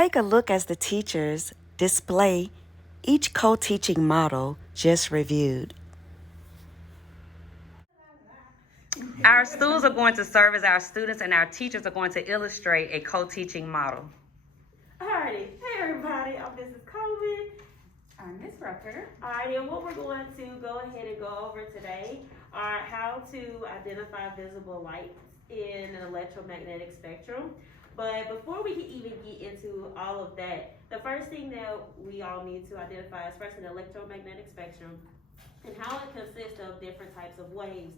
Take a look as the teachers display each co-teaching model just reviewed. Our stools are going to serve as our students, and our teachers are going to illustrate a co-teaching model. Alrighty, hey everybody, I'm Mrs. Coleman. I'm Miss Rucker. Alrighty, and what we're going to go ahead and go over today are how to identify visible lights in an electromagnetic spectrum. But before we can even get into all of that, the first thing that we all need to identify is first an electromagnetic spectrum and how it consists of different types of waves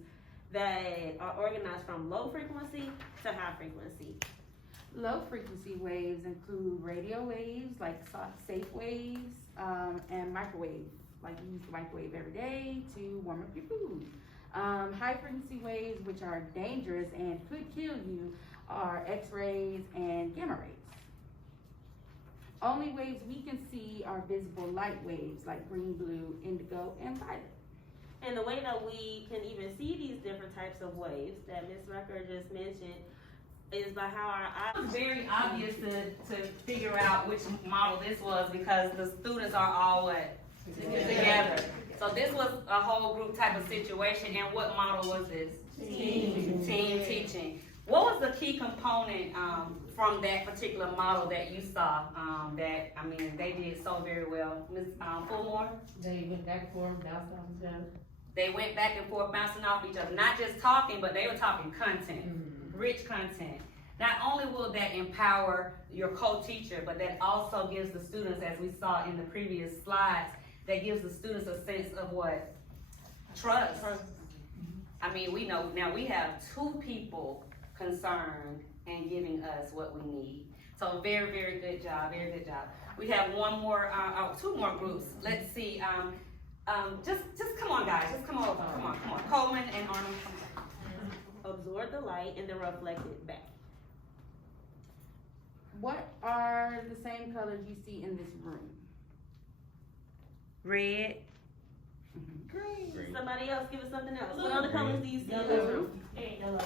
that are organized from low frequency to high frequency. Low frequency waves include radio waves, like safe waves, and microwave, like you use the microwave every day to warm up your food. High frequency waves, which are dangerous and could kill you, are X-rays and gamma rays. Only waves we can see are visible light waves, like green, blue, indigo, and violet. And the way that we can even see these different types of waves that Ms. Rucker just mentioned is by how our eyes. It was very obvious to figure out which model this was because the students are all what? Together. So this was a whole group type of situation. And what model was this? Team teaching. What was the key component from that particular model that you saw that, I mean, they did so very well? Ms. Fullmore? They went back and forth, bounced off each other. They went back and forth, bouncing off each other. Not just talking, but they were talking content, rich content. Not only will that empower your co-teacher, but that also gives the students, as we saw in the previous slides, that gives the students a sense of what? Trust. I mean, we know now we have two people concerned and giving us what we need. So very, very good job, very good job. We have one more, two more groups. Let's see, just come on guys, just come over, come on. Coleman and Arnold, come on. Absorb the light and then reflect it back. What are the same colors you see in this room? Red. Green. Somebody else give us something else. What other colors do you see in this room? Yellow.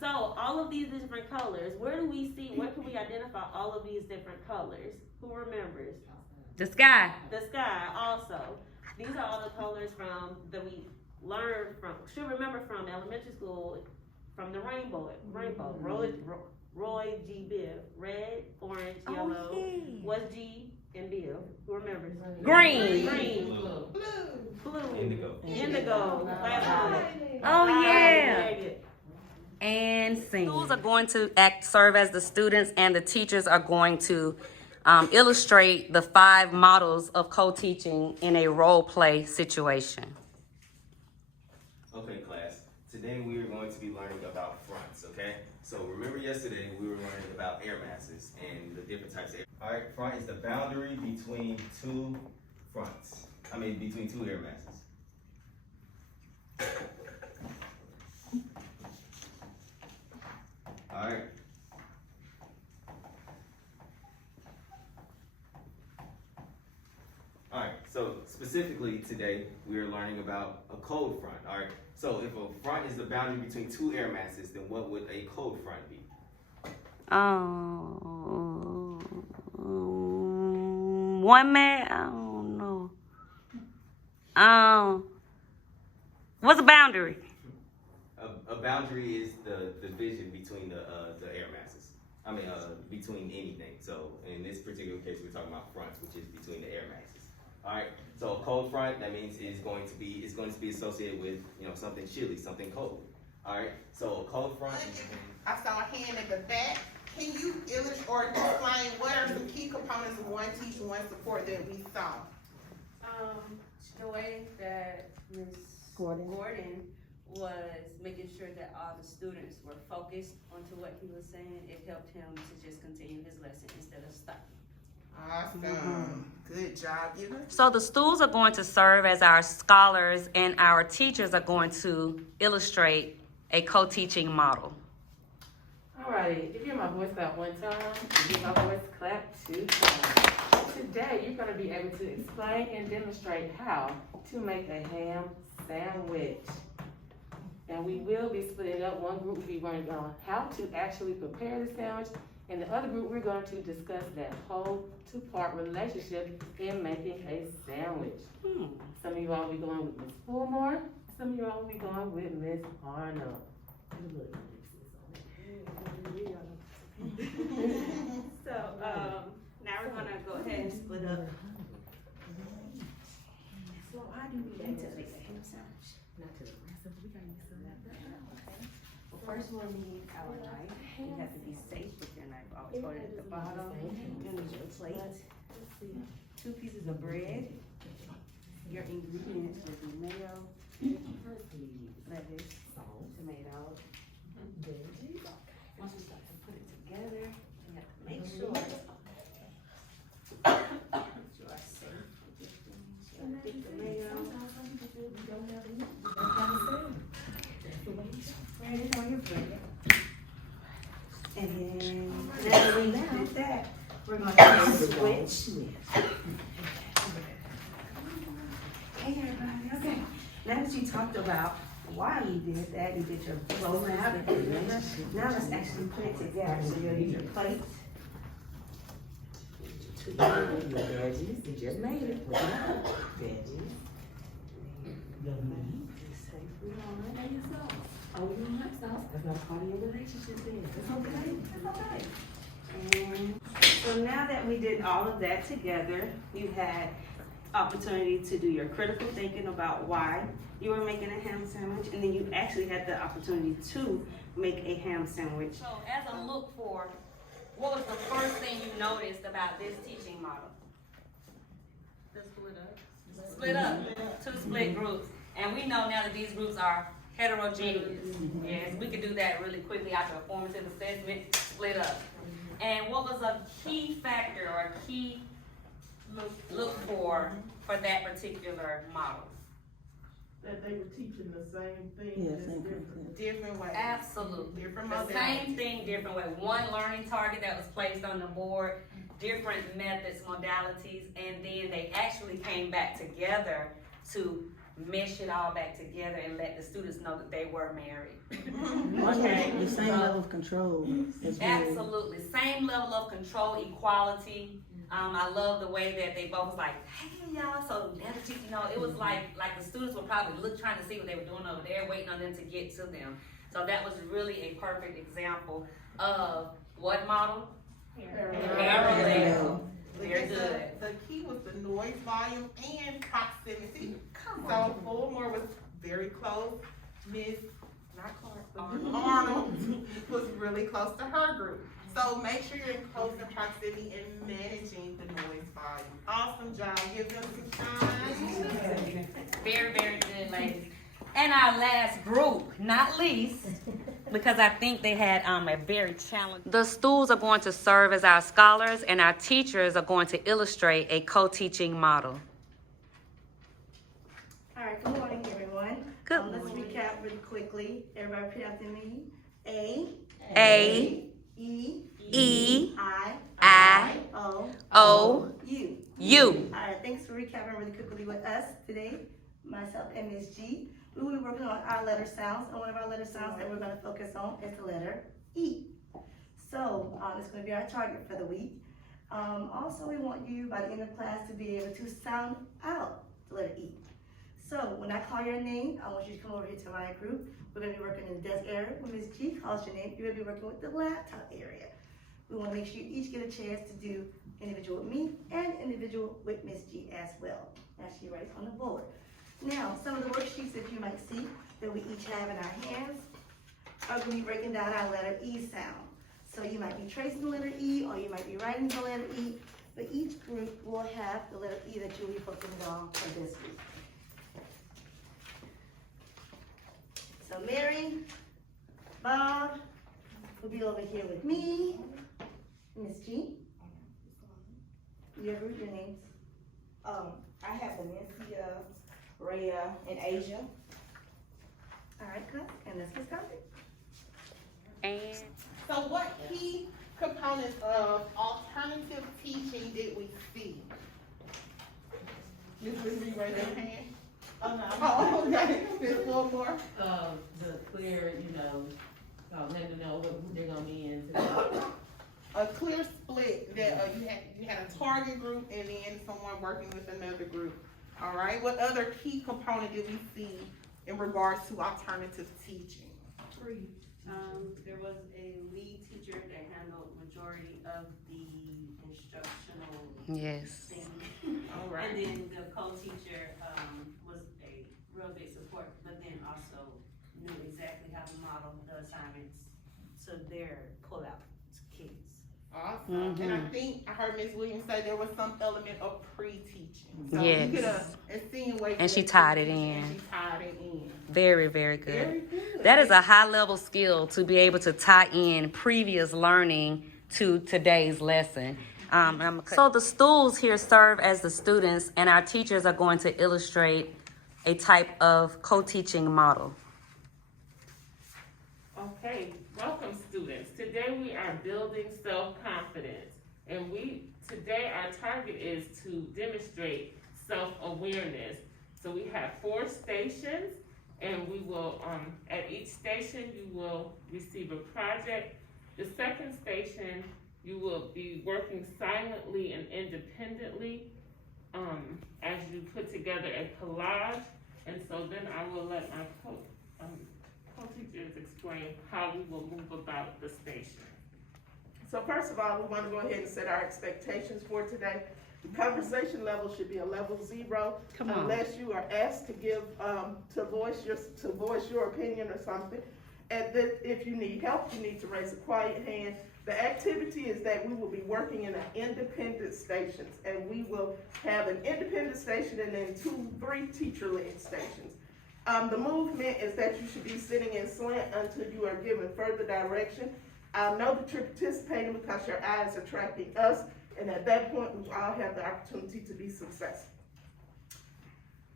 So all of these different colors, where do we see, where can we identify all of these different colors? Who remembers? The sky. The sky also. These are all the colors that we learned from, should remember from elementary school, from the rainbow. Roy G. Biv. Red, orange, yellow. Yeah. What's G and Biv? Who remembers? Green. Green. Blue. Indigo. Oh, yeah. Very good. And sing. Schools are going to serve as the students, and the teachers are going to illustrate the 5 models of co-teaching in a role play situation. Okay, class. Today we are going to be learning about fronts, okay? So remember yesterday we were learning about air masses and the different types of air. All right, front is the boundary between two fronts. Between two air masses. All right. All right, so specifically today, we are learning about a cold front, all right? So if a front is the boundary between two air masses, then what would a cold front be? One man, I don't know. What's a boundary? A boundary is the division between the air masses. Between anything. So in this particular case, we're talking about fronts, which is between the air masses. All right. So a cold front, that means it's going to be associated with something chilly, something cold. All right. So a cold front. I saw a hand at the back. Can you illustrate or explain what are some key components of one teach, one support that we saw? The way that Ms. Gordon was making sure that all the students were focused onto what he was saying, it helped him to just continue his lesson instead of stopping. Awesome. Good job, Eva. So the stools are going to serve as our scholars, and our teachers are going to illustrate a co-teaching model. Alrighty, if you hear my voice clap one time, if you hear my voice clap 2 times. Today, you're going to be able to explain and demonstrate how to make a ham sandwich. And we will be splitting up. One group will be learning on how to actually prepare the sandwich, In the other group, we're going to discuss that whole two-part relationship in making a sandwich. Some of you all will be going with Miss Fulmore, some of you all will be going with Miss Arnold. So, now we're gonna go ahead and split up. So how do we get to the ham sandwich? Well, first we'll need our knife. You have to be safe with your knife. Always hold it at the bottom. You'll need your plate. 2 pieces of bread. Your ingredients will be mayo, lettuce, tomato. Once you start to put it together, you have to make sure that you are safe with your things. You gotta dip the mayo. Spread it on your bread. And then, now that we did that, we're gonna switch. Hey everybody, okay. Now that you talked about why you did that, you did your flow map. Now let's actually put it together. So you'll use your plate. Your veggies, you just made it. Veggies. Your meat. Safely on. And your sauce. Oh, you want hot sauce? That's not part of your relationship then. That's okay. That's okay. And so now that we did all of that together, you had opportunity to do your critical thinking about why you were making a ham sandwich, and then you actually had the opportunity to make a ham sandwich. So as a look for, what was the first thing you noticed about this teaching model? Split up, 2 split groups. And we know now that these groups are heterogeneous. Yes, we could do that really quickly after a formative assessment, split up. And what was a key factor or a key look for that particular model? That they were teaching the same thing, Yeah, just same different. Different ways. Absolutely. Different The models. same thing, different way. One learning target that was placed on the board, different methods, modalities, and then they actually came back together to mesh it all back together and let the students know that they were married. Okay. The same level of control as well. Absolutely. Same level of control, equality. I love the way that they both was like, hey y'all, so that's, you know, it was like the students were probably trying to see what they were doing over there, waiting on them to get to them. So that was really a perfect example of what model? Parallel. Very Because good. the key was the noise volume and proximity. So Fulmore was very close. Miss, not Clark, but Arnold was really close to her group. So make sure you're in close proximity and managing the noise volume. Awesome job. Give them some time. Very, very good, ladies. And our last group, not least, because I think they had a very challenging. The stools are going to serve as our scholars, and our teachers are going to illustrate a co-teaching model. All right, good morning, everyone. Good Let's recap really quickly. Everybody repeat after me. A, E, E, I, O, O, U. U. All right, thanks for recapping really quickly with us today, myself and Ms. G. We will be working on our letter sounds, and one of our letter sounds that we're going to focus on is the letter E. So it's going to be our target for the week. Also, we want you by the end of class to be able to sound out the letter E. So when I call your name, I want you to come over here to my group. We're going to be working in the desk area. When Ms. G calls your name, you're going to be working with the laptop area. We want to make sure you each get a chance to do individual with me and individual with Ms. G as well, as she writes on the board. Now, some of the worksheets that you might see that we each have in our hands are going to be breaking down our letter E sound. So you might be tracing the letter E, or you might be writing the letter E, but each group will have the letter E that you'll be focusing on for this week. So Mary, Bob will be over here with me. Miss G. You ever read your names? I have Valencia, Rhea, and Asia. All right, good. And let's get started. And So what key components of alternative teaching did we see? Ms. Lee, raise your hand. Oh, no. Oh, okay. Ms. Fulmore? The clear, letting them know who they're gonna be in today. a clear split that you had a target group and then someone working with another group. All right, what other key component did we see in regards to alternative teaching? There was a lead teacher that handled majority of the instructional Yes. thing. All right. And then the co-teacher, was a real big support, but then also knew exactly how to model the assignments to their pull-out kids. Awesome. And I think I heard Ms. Williams say there was some element of pre-teaching. So Yes. you could insinuate. And she that tied it pre-teaching, in. And she tied it in. Very, very good. Very good. That is a high level skill to be able to tie in previous learning to today's lesson. So the stools here serve as the students, and our teachers are going to illustrate a type of co-teaching model. Okay, welcome students. Today we are building self-confidence. And today our target is to demonstrate self-awareness. So we have 4 stations, and we will, at each station you will receive a project. The second station, you will be working silently and independently as you put together a collage. And so then I will let my co-teachers explain how we will move about the station. So first of all, we want to go ahead and set our expectations for today. The conversation level should be a level 0, unless you are asked to give, to voice your opinion or something. And then if you need help, you need to raise a quiet hand. The activity is that we will be working in independent stations, and we will have an independent station and then 2-3 teacher-led stations. The movement is that you should be sitting in slant until you are given further direction. I know that you're participating because your eye is attracting us, and at that point, we all have the opportunity to be successful.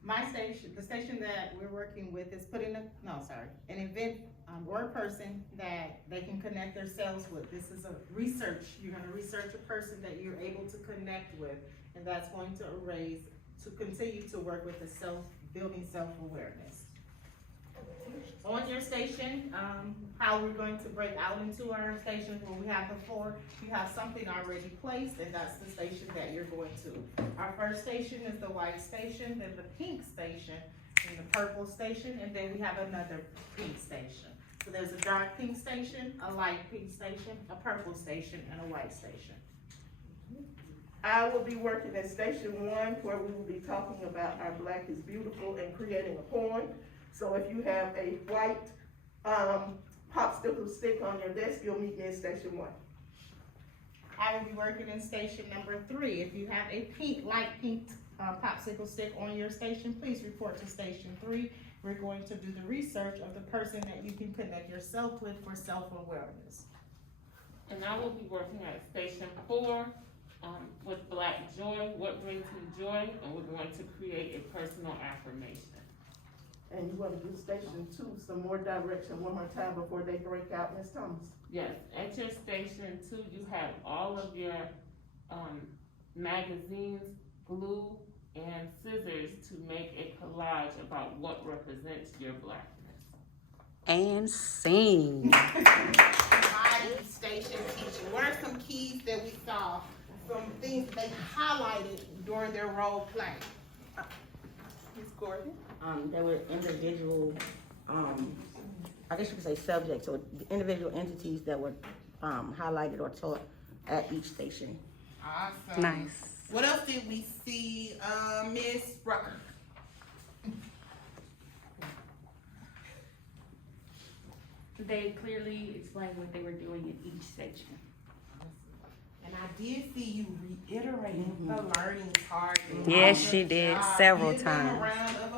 My station, the station that we're working with is an event or a person that they can connect themselves with. This is a research. You're gonna research a person that you're able to connect with, and that's going to continue to work with the building self-awareness. On your station, how we're going to break out into our stations, when we have the 4, you have something already placed, and that's the station that you're going to. Our first station is the white station, then the pink station, and the purple station, and then we have another pink station. So there's a dark pink station, a light pink station, a purple station, and a white station. I will be working at station 1, where we will be talking about our Black is Beautiful and creating a poem. So if you have a white popsicle stick on your desk, you'll meet me in station 1. I will be working in station number 3. If you have a light pink popsicle stick on your station, please report to station 3. We're going to do the research of the person that you can connect yourself with for self-awareness. And I will be working at station 4 with Black Joy, what brings me joy, and we're going to create a personal affirmation. And you want to give station 2 some more direction one more time before they break out, Ms. Thomas? Yes, at your station 2, you have all of your magazines, glue, and scissors to make a collage about what represents your Blackness. And sing. Body station teaching. What are some keys that we saw? Some things they highlighted during their role play. Ms. Gordon? There were individual, I guess you could say subjects, or individual entities that were highlighted or taught at each station. Awesome. Nice. What else did we see, Ms. Rucker? They clearly explained what they were doing in each section. And I did see you reiterating the learning target. Yes, she did several Give them times. a round of